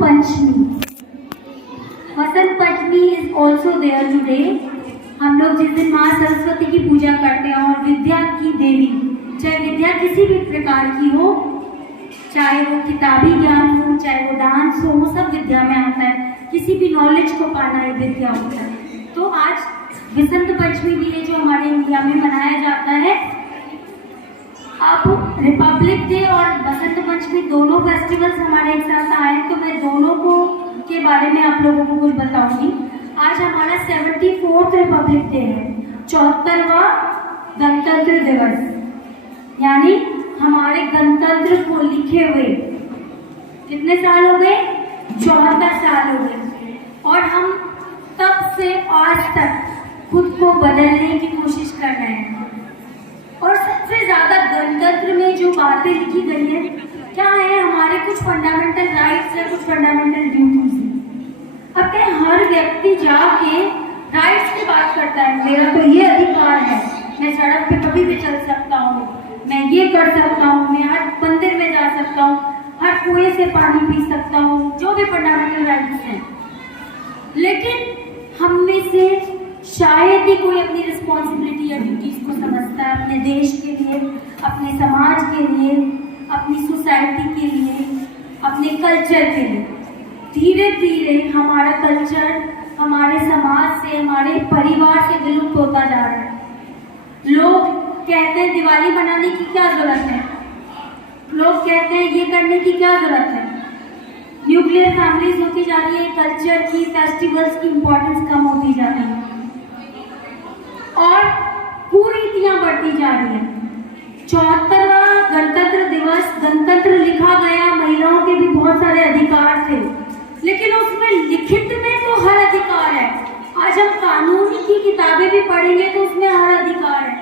Panchami. Vasant Panchami is also there today. हम लोग जिस दिन माँ सरस्वती की पूजा करते हैं और विद्या की देवी, चाहे विद्या किसी भी प्रकार की हो, चाहे वो किताबी ज्ञान हो, चाहे वो डांस हो, वो सब विद्या में आता है। किसी भी नॉलेज को पाना ये विद्या होता है। तो आज वसंत पंचमी भी है जो हमारे इंडिया में मनाया जाता है। अब रिपब्लिक डे और वसंत पंचमी दोनों फेस्टिवल्स हमारे एक साथ आए, तो मैं दोनों को के बारे में आप लोगों को कुछ बताऊंगी। आज हमारा 74वां रिपब्लिक डे है, 74वां गणतंत्र दिवस, यानी हमारे गणतंत्र को लिखे हुए कितने साल हो गए? 74 साल हो गए। और हम तब से आज तक खुद को बदलने की कोशिश कर रहे हैं। और सबसे ज्यादा गणतंत्र में जो बातें लिखी गई है क्या है? हमारे कुछ फंडामेंटल राइट्स है, कुछ फंडामेंटल ड्यूटीज है। अब क्या हर व्यक्ति जाके राइट्स की बात करता है, मेरा तो ये अधिकार है, मैं सड़क पे कभी भी चल सकता हूँ, मैं ये कर सकता हूँ, मैं हर मंदिर में जा सकता हूँ, हर कुएं से पानी पी सकता हूँ, जो भी फंडामेंटल राइट्स हैं। लेकिन हम में से शायद ही कोई अपनी रिस्पॉन्सिबिलिटी या ड्यूटीज को समझता है, अपने देश के लिए, अपने समाज के लिए, अपनी सोसाइटी के लिए, अपने कल्चर के लिए। धीरे धीरे हमारा कल्चर हमारे समाज से, हमारे परिवार से विलुप्त होता जा रहा है। लोग कहते हैं दिवाली मनाने की क्या जरूरत है, लोग कहते हैं ये करने की क्या जरूरत है। न्यूक्लियर फैमिलीज होती जा रही है, कल्चर की, फेस्टिवल्स की इम्पोर्टेंस कम होती जा रही है और कुरीतियां बढ़ती जा रही है। 74वां गणतंत्र दिवस, गणतंत्र लिखा गया, महिलाओं के भी बहुत सारे अधिकार थे, लेकिन उसमें लिखित में तो हर अधिकार है। आज हम कानून की किताबें भी पढ़ेंगे तो उसमें हर अधिकार है,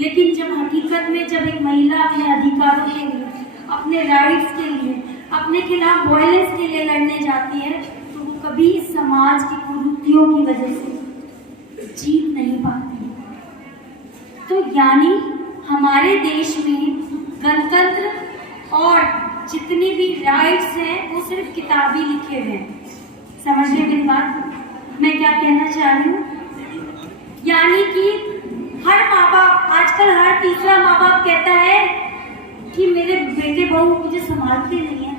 लेकिन जब हकीकत में जब एक महिला अपने अधिकारों के लिए, अपने राइट्स के लिए, अपने खिलाफ वायलेंस के लिए लड़ने जाती है, तो वो कभी इस समाज की कुरीतियों की वजह से जीत नहीं पाती। तो यानी हमारे देश में गणतंत्र और जितनी भी राइट्स हैं वो सिर्फ किताबी लिखे हुए हैं। समझ रहे मेरी बात? मैं क्या कहना चाह रही हूँ? यानी कि हर माँ बाप, आजकल हर तीसरा माँ बाप कहता है कि मेरे बेटे बहू मुझे संभालते नहीं है,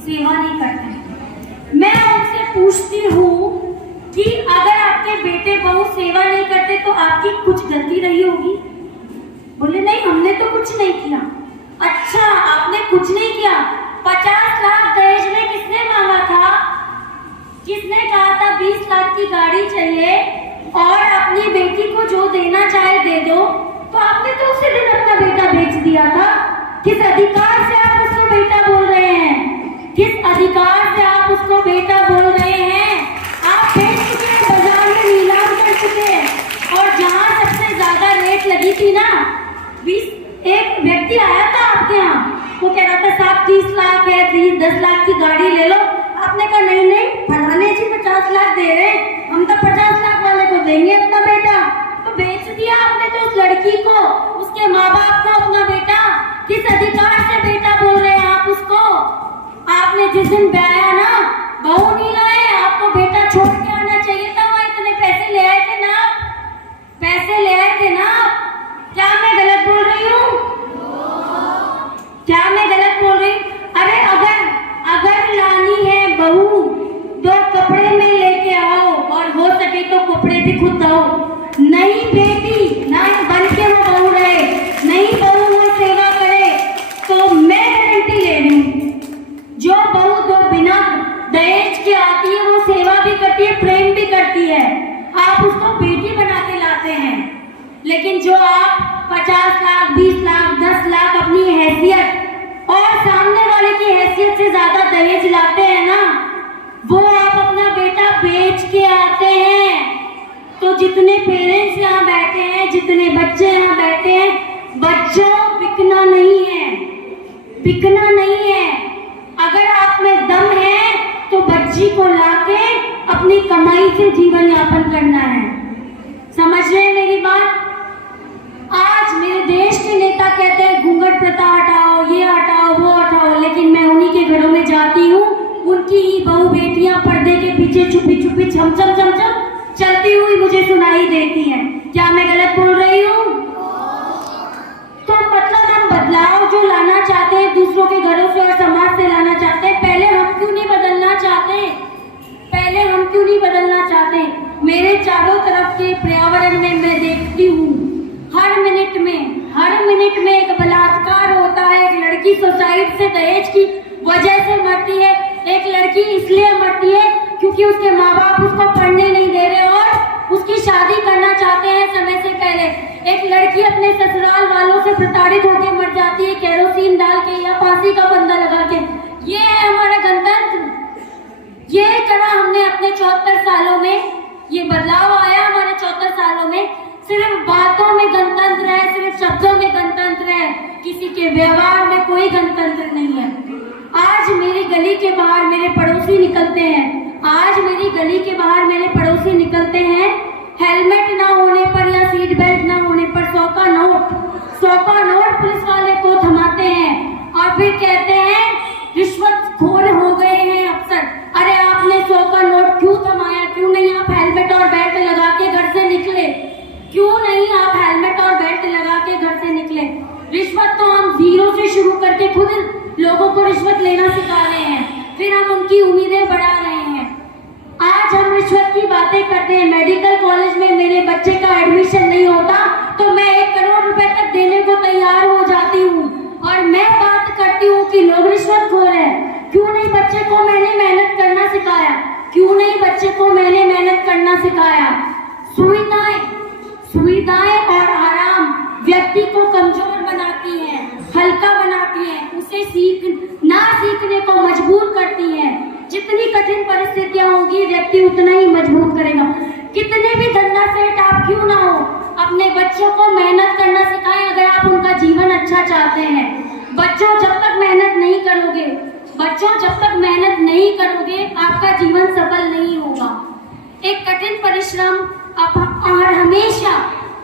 सेवा नहीं करते। मैं उनसे पूछती हूँ कि अगर आपके बेटे बहू सेवा नहीं करते तो आपकी कुछ गलती रही होगी? बोले नहीं, हमने तो कुछ नहीं किया। अच्छा, आपने कुछ नहीं किया? 50 लाख दहेज में किसने मांगा था? किसने कहा था 20 लाख की गाड़ी चाहिए और अपनी बेटी को जो देना चाहे दे दो? तो आपने तो उसी दिन अपना बेटा बेच दिया था। किस अधिकार से आप उसको बेटा बोल रहे हैं? किस अधिकार से आप उसको बेटा बोल रहे हैं? आप बेच चुके हैं, बाजार में नीलाम कर चुके हैं। और जहाँ सबसे ज्यादा रेट लगी थी ना, 20, एक व्यक्ति आया था आपके यहाँ, वो कह रहा था साहब 30 लाख है, 10 लाख की गाड़ी ले लो। आपने कहा नहीं नहीं, फलाने जी 50 लाख दे रहे हैं, हम तो 50 लाख वाले को देंगे अपना बेटा। तो बेच दिया आपने तो उस लड़की को, उसके माँ बाप को अपना बेटा। किस अधिकार से बेटा बोल रहे हैं आप उसको? आपने जिस दिन ब्याया ना, बहू नहीं लाए, आपको बेटा छोड़ के आना चाहिए था। वहाँ इतने पैसे ले आए थे ना, पैसे ले आए थे ना। क्या मैं गलत बोल रही हूँ? क्या मैं गलत बोल रही हूँ? अरे अगर लानी है बहू तो कपड़े में लेके आओ, और हो सके तो कपड़े भी खुद दो। नहीं बेटी, ना बन के वो बहू रहे, नहीं बहू वो सेवा करे, तो मैं गारंटी ले रही हूँ, जो बहू तो बिना दहेज के आती है वो सेवा भी करती है, प्रेम भी करती है, आप उसको बेटी बना के लाते हैं। लेकिन जो आप 50 लाख, 20 लाख, 10 लाख अपनी हैसियत और सामने वाले की हैसियत से ज्यादा दहेज लाते हैं ना, वो आप अपना बेटा बेच के आते हैं। तो जितने पेरेंट्स यहाँ बैठे हैं, जितने बच्चे यहाँ बैठे हैं, बच्चों बिकना नहीं है, बिकना नहीं है। अगर आप में दम है तो बच्ची को लाके अपनी कमाई से जीवन यापन करना है। समझ रहे हैं मेरी बात? आज मेरे देश के नेता कहते हैं घूंघट प्रथा हटाओ, ये हटाओ, वो हटाओ, लेकिन मैं उन्हीं के घरों में जाती हूँ, उनकी ही की झम झम झम झम चलती हुई मुझे सुनाई देती है। क्या मैं गलत बोल रही हूँ? तो मतलब हम बदलाव जो लाना चाहते हैं दूसरों के घरों से और समाज से लाना चाहते हैं, पहले हम क्यों नहीं बदलना चाहते? पहले हम क्यों नहीं बदलना चाहते? मेरे चारों तरफ के पर्यावरण में मैं देखती हूँ हर मिनट में एक बलात्कार होता है। एक लड़की सुसाइड से दहेज की वजह से मरती है। एक लड़की इसलिए मरती है क्योंकि उसके माँ बाप उसको पढ़ने नहीं दे रहे और उसकी शादी करना चाहते हैं समय से पहले। एक लड़की अपने ससुराल वालों से प्रताड़ित होकर मर जाती है केरोसिन डाल के या फांसी का फंदा लगा के। ये है हमारा गणतंत्र। ये करा हमने अपने 74 सालों में। ये बदलाव आया हमारे 74 सालों में। सिर्फ बातों में गणतंत्र है, सिर्फ शब्दों में गणतंत्र है, किसी के व्यवहार में कोई गणतंत्र नहीं है। आज मेरी गली के बाहर मेरे पड़ोसी निकलते हैं, आज मेरी गली के बाहर मेरे पड़ोसी निकलते हैं, हेलमेट ना होने पर या सीट बेल्ट ना होने पर 100 का नोट पुलिस वाले को थमाते हैं और फिर कहते हैं रिश्वतखोर हो गए हैं अफसर। अरे आपने 100 का नोट क्यों थमाया? क्यों नहीं आप हेलमेट और बेल्ट लगा के घर से निकले? क्यों नहीं आप हेलमेट और बेल्ट लगा के घर से निकले? रिश्वत तो हम 0 से शुरू करके खुद लोगों को रिश्वत लेना सिखा रहे हैं, फिर हम उनकी उम्मीदें बढ़ा रहे हैं। आज हम रिश्वत की बातें करते हैं। मेडिकल कॉलेज में मेरे बच्चे का एडमिशन नहीं होता तो मैं 1 करोड़ रुपए तक देने को तैयार हो जाती हूँ और मैं बात करती हूँ कि लोग रिश्वतखोर हैं। क्यों नहीं बच्चे को मैंने मेहनत करना सिखाया? क्यों नहीं बच्चे को मैंने मेहनत करना सिखाया? सुविधाएं और आराम व्यक्ति को कमजोर बनाती हैं, हल्का बनाती हैं, उसे सीखने को मजबूर करती हैं। जितनी कठिन परिस्थितियां होंगी व्यक्ति उतना ही मजबूर करेगा। कितने भी धंधा सेठ आप क्यों ना हो, अपने बच्चों को मेहनत करना सिखाएं अगर आप उनका जीवन अच्छा चाहते हैं। बच्चों जब तक मेहनत नहीं करोगे आपका जीवन सफल नहीं होगा। एक कठिन परिश्रम और हमेशा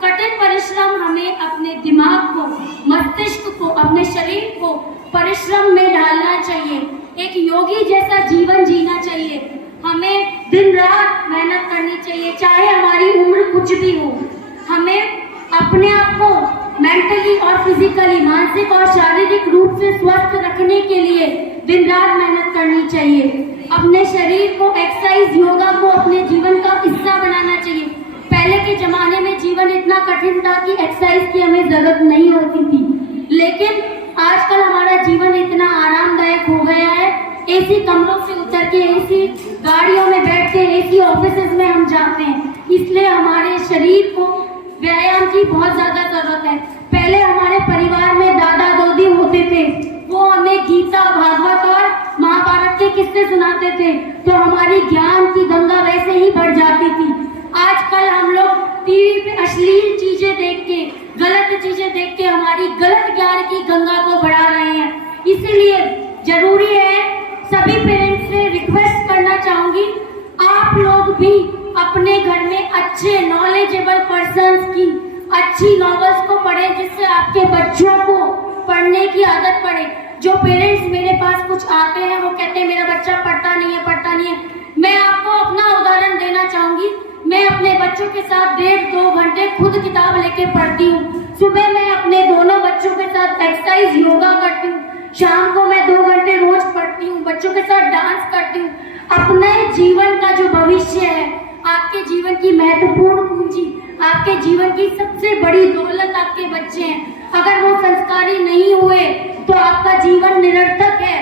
कठिन परिश्रम हमें अपने दिमाग को, मस्तिष्क को, अपने शरीर को परिश्रम में डालना चाहिए। एक योगी जैसा जीवन जीना चाहिए। हमें दिन रात मेहनत करनी चाहिए, चाहे हमारी उम्र कुछ भी हो। हमें अपने आप को मेंटली और फिजिकली, मानसिक और शारीरिक रूप से स्वस्थ रखने के लिए दिन रात मेहनत करनी चाहिए। अपने शरीर को, एक्सरसाइज, योगा को अपने जीवन का हिस्सा बनाना चाहिए। पहले के जमाने में जीवन इतना कठिन था कि एक्सरसाइज की हमें जरूरत नहीं होती थी, लेकिन आजकल हमारा जीवन इतना आरामदायक हो गया है। एसी कमरों से उतर के एसी गाड़ियों में बैठ के एसी ऑफिसेज में हम जाते हैं, इसलिए हमारे शरीर को व्यायाम की बहुत ज्यादा जरूरत है। पहले हमारे परिवार में दादा दादी होते थे, वो हमें गीता, भागवत और महाभारत के किस्से सुनाते थे, तो हमारी ज्ञान की गंगा वैसे ही बढ़ जाती थी। आजकल हम लोग टीवी पे अश्लील चीजें देख के, गलत चीजें देख के हमारी गलत ज्ञान की गंगा को बढ़ा रहे हैं। इसीलिए जरूरी है, सभी पेरेंट्स से रिक्वेस्ट करना चाहूंगी, आप लोग भी अपने घर में अच्छे नॉलेजेबल पर्सन्स की अच्छी नॉवेल्स को पढ़ें, जिससे आपके बच्चों को पढ़ने की आदत पड़े। जो पेरेंट्स मेरे पास कुछ आते हैं वो कहते हैं मेरा बच्चा पढ़ता नहीं है। मैं आपको अपना उदाहरण देना चाहूंगी। मैं अपने बच्चों के साथ 1.5-2 घंटे खुद किताब लेके पढ़ती हूँ। सुबह मैं अपने दोनों बच्चों के साथ एक्सरसाइज, योगा करती हूँ। शाम को मैं 2 घंटे रोज पढ़ती हूँ, बच्चों के साथ डांस करती हूँ। अपने जीवन का जो भविष्य है, आपके जीवन की महत्वपूर्ण पूंजी, आपके जीवन की सबसे बड़ी दौलत आपके बच्चे हैं। अगर वो संस्कारी नहीं हुए तो आपका जीवन निरर्थक है।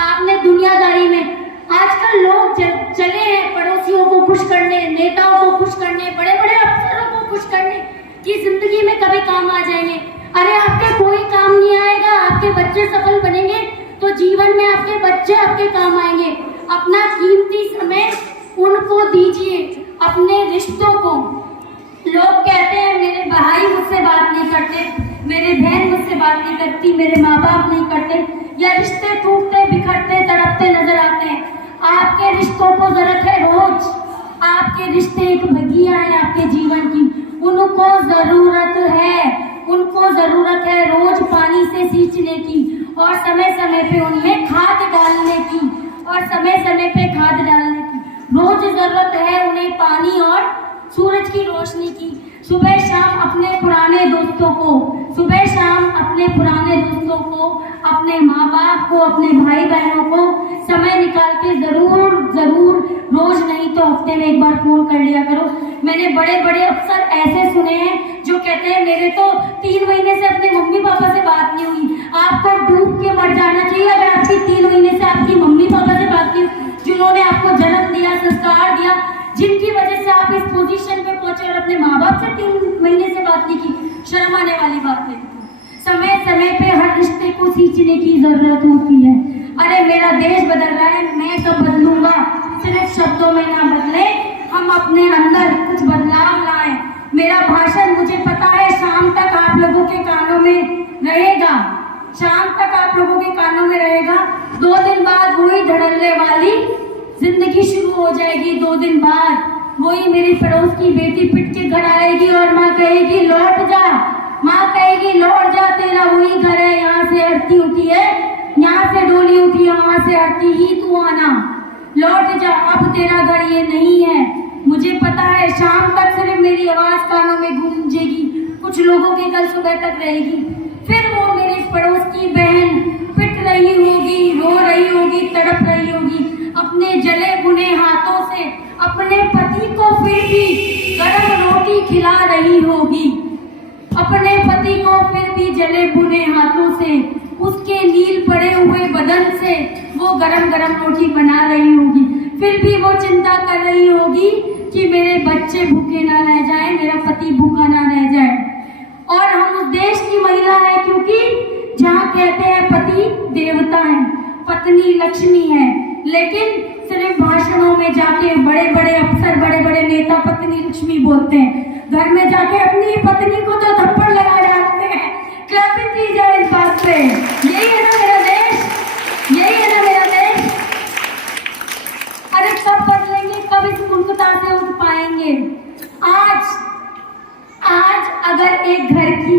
आपने दुनियादारी में, आजकल लोग चले हैं पड़ोसियों को खुश करने, नेताओं को खुश करने, बड़े बड़े अफसरों को खुश करने कि जिंदगी में कभी काम आ जाएंगे। अरे आपके कोई काम नहीं आएगा, आपके बच्चे सफल बनेंगे तो जीवन में आपके बच्चे आपके काम आएंगे। अपना कीमती समय उनको दीजिए, अपने रिश्तों को। लोग कहते हैं मेरे भाई मुझसे बात नहीं करते, मेरे बहन मुझसे बात नहीं करती, मेरे माँ बाप नहीं करते, या रिश्ते टूटते, बिखरते, तड़पते नजर आते हैं। आपके रिश्तों को जरूरत है रोज, आपके रिश्ते एक बगिया है आपके जीवन की, उनको जरूरत है रोज पानी से सींचने की और समय समय पे उनमें खाद डालने की, और समय समय पे खाद डालने की रोज जरूरत है उन्हें पानी और सूरज की रोशनी की। सुबह शाम अपने पुराने दोस्तों को, सुबह शाम अपने पुराने दोस्तों को, अपने माँ बाप को, अपने भाई बहनों को समय निकाल के जरूर जरूर, रोज नहीं तो हफ्ते में एक बार फोन कर लिया करो। मैंने बड़े बड़े अफसर ऐसे सुने हैं जो कहते हैं मेरे तो 3 महीने से अपने मम्मी पापा से बात नहीं हुई। आपको डूब के मर जाना चाहिए अगर आपकी 3 महीने से आपकी मम्मी पापा से बात नहीं हुई, जिन्होंने आपको जन्म दिया, संस्कार दिया, जिनकी वजह से आप इस पोजीशन पे पहुंचे, और अपने माँ बाप से 3 महीने से बात नहीं की। शर्म आने वाली बात है। समय समय पे हर रिश्ते को सींचने की जरूरत होती है। अरे मेरा देश बदल रहा है, मैं तो बदलूंगा, सिर्फ शब्दों में ना बदले, हम अपने अंदर कुछ बदलाव लाएं। मेरा भाषण मुझे पता है शाम तक आप लोगों के कानों में रहेगा, शाम तक आप लोगों के कानों में रहेगा। 2 दिन बाद वही धड़ल्ले वाली जिंदगी शुरू हो जाएगी। 2 दिन बाद वही मेरी पड़ोस की बेटी पिट के घर आएगी और माँ कहेगी लौट जा, माँ कहेगी लौट जा, तेरा वही घर है, यहाँ से आरती उठी है, यहाँ से डोली उठी है, वहां से आरती ही तू आना, लौट जा, अब तेरा घर ये नहीं है। मुझे पता है शाम तक सिर्फ मेरी आवाज कानों में गूंजेगी, कुछ लोगों के कल सुबह तक रहेगी। फिर वो मेरे पड़ोस की बहन पिट रही होगी, रो रही होगी, तड़प रही होगी, अपने जले बुने हाथों से अपने पति को फिर भी गरम रोटी खिला रही होगी, अपने पति को फिर भी जले बुने हाथों से, उसके नील पड़े हुए बदन से वो गरम गरम रोटी बना रही होगी। फिर भी वो चिंता कर रही होगी कि मेरे बच्चे भूखे ना रह जाएं, मेरा पति भूखा ना रह जाए। और हम उस देश की महिला है क्योंकि जहाँ कहते हैं पति देवता है, पत्नी लक्ष्मी है, लेकिन सिर्फ भाषणों में जाके बड़े बड़े अफसर, बड़े बड़े नेता पत्नी लक्ष्मी बोलते हैं, घर में जाके अपनी पत्नी को तो थप्पड़ लगा डालते हैं। क्लैपिंग की जाए इस बात पे। यही है ना मेरा देश, यही है ना मेरा देश। अरे कब बदलेंगे, कब इस मूर्खता से उठ पाएंगे? आज अगर एक घर की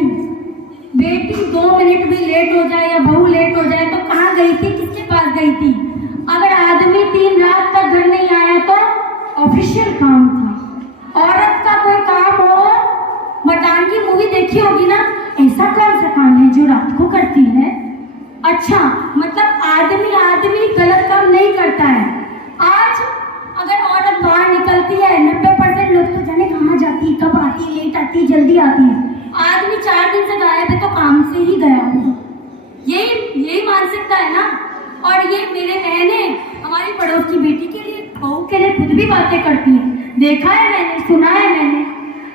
बेटी 2 मिनट भी लेट हो जाए या बहू लेट हो जाए तो कहाँ गई थी, किसके पास गई थी? अगर आदमी 3 रात तक घर नहीं आया तो ऑफिशियल काम था। औरत का कोई काम हो, मटान की मूवी देखी होगी ना, ऐसा कौन सा काम है जो रात को करती है? अच्छा, मतलब आदमी गलत काम नहीं करता है। आज अगर औरत बाहर निकलती है 90% लोग तो जाने कहाँ जाती, कब आती, लेट आती, जल्दी आती है। आदमी 4 दिन से गायब है तो काम से ही गया होगा। यही मानसिकता है ना। और ये मेरे बहने हमारी पड़ोस की बेटी के लिए, बहू के लिए खुद भी बातें करती है, देखा है मैंने, सुना है मैंने।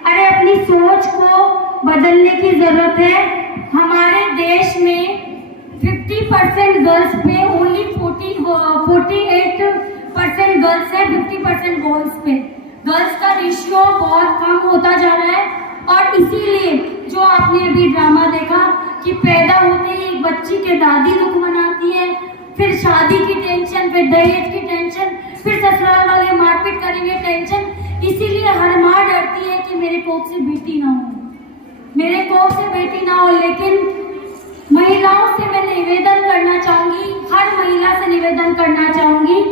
अरे अपनी सोच को बदलने की जरूरत है। हमारे देश में 50% गर्ल्स पे ओनली 48% गर्ल्स है, 50% बॉयज पे। गर्ल्स का रेशियो बहुत कम होता जा रहा है। और इसीलिए जो आपने अभी ड्रामा देखा कि पैदा होते ही एक बच्ची के दादी दुख मनाती है, फिर शादी की टेंशन, फिर दहेज की टेंशन, फिर ससुराल वाले मारपीट करेंगे टेंशन। इसीलिए हर माँ डरती है कि मेरे कोख से बेटी ना हो, मेरे कोख से बेटी ना हो। लेकिन महिलाओं से मैं निवेदन करना चाहूंगी, हर महिला से निवेदन करना चाहूंगी,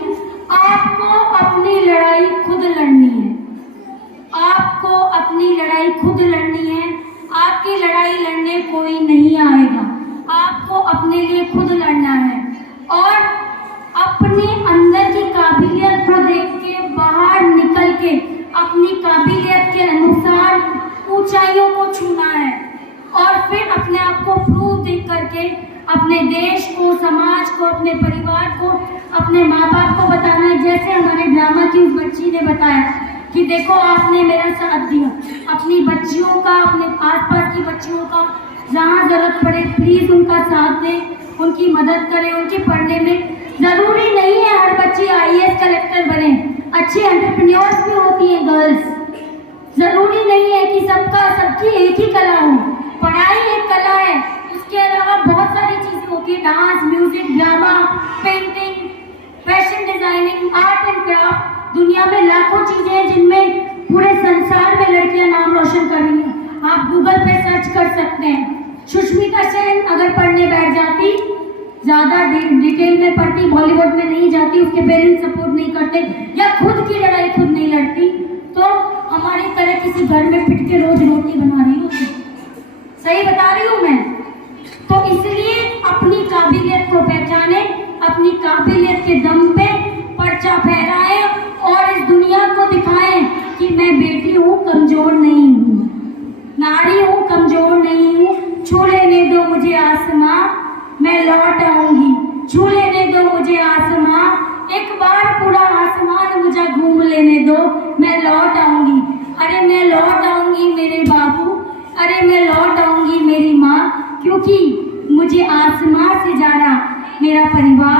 आपको अपनी लड़ाई खुद लड़नी है, आपको अपनी लड़ाई खुद लड़नी है। आपकी लड़ाई लड़ने कोई नहीं आएगा, आपको अपने लिए खुद लड़ना है। और अपने अंदर की काबिलियत को देख के, बाहर निकल के अपनी काबिलियत के अनुसार ऊंचाइयों को छूना है। और फिर अपने आप को प्रूव देख करके अपने देश को, समाज को, अपने परिवार को, अपने माँ बाप को बताना है। जैसे हमारे ड्रामा की उस बच्ची ने बताया कि देखो आपने मेरा साथ दिया, अपनी बच्चियों का, अपने आसपास की बच्चियों का जहाँ जरूरत पड़े प्लीज उनका साथ दें, उनकी मदद करें, उनके पढ़ने में। जरूरी नहीं है हर बच्ची IAS कलेक्टर बने, अच्छी एंटरप्रेन्योर्स भी होती है गर्ल्स। जरूरी नहीं है कि सबकी एक ही कला हो। पढ़ाई एक कला है, उसके अलावा बहुत सारी चीजें होती है, dance, music, drama, painting, fashion designing, art and craft. दुनिया में लाखों चीजें हैं जिनमें पूरे संसार में लड़कियां नाम रोशन कर रही हैं। आप गूगल पे सर्च कर सकते हैं। सुष्मिता सेन अगर पढ़ने बैठ जाती, ज्यादा डिटेल में पढ़ती, बॉलीवुड में नहीं जाती, उसके पेरेंट्स सपोर्ट नहीं करते, या खुद की लड़ाई खुद नहीं लड़ती, हमारी तरह किसी घर में पिट के रोज रोटी बना रही होती। सही बता रही हूँ मैं? तो इसलिए अपनी काबिलियत को पहचाने, अपनी काबिलियत के दम पे पर्चा फहराएं और इस दुनिया को दिखाएं कि मैं बेटी हूँ, कमजोर नहीं हूँ, नारी हूँ, कमजोर नहीं हूँ। छू लेने दो मुझे आसमां, मैं लौट आऊंगी। छू लेने दो मुझे आसमां, एक बार पूरा आसमान मुझे घूम लेने दो, मैं लौट आऊंगी। अरे मैं लौट आऊंगी मेरे बाबू, अरे मैं लौट आऊंगी मेरी माँ, क्योंकि मुझे आसमां से ज्यादा मेरा परिवार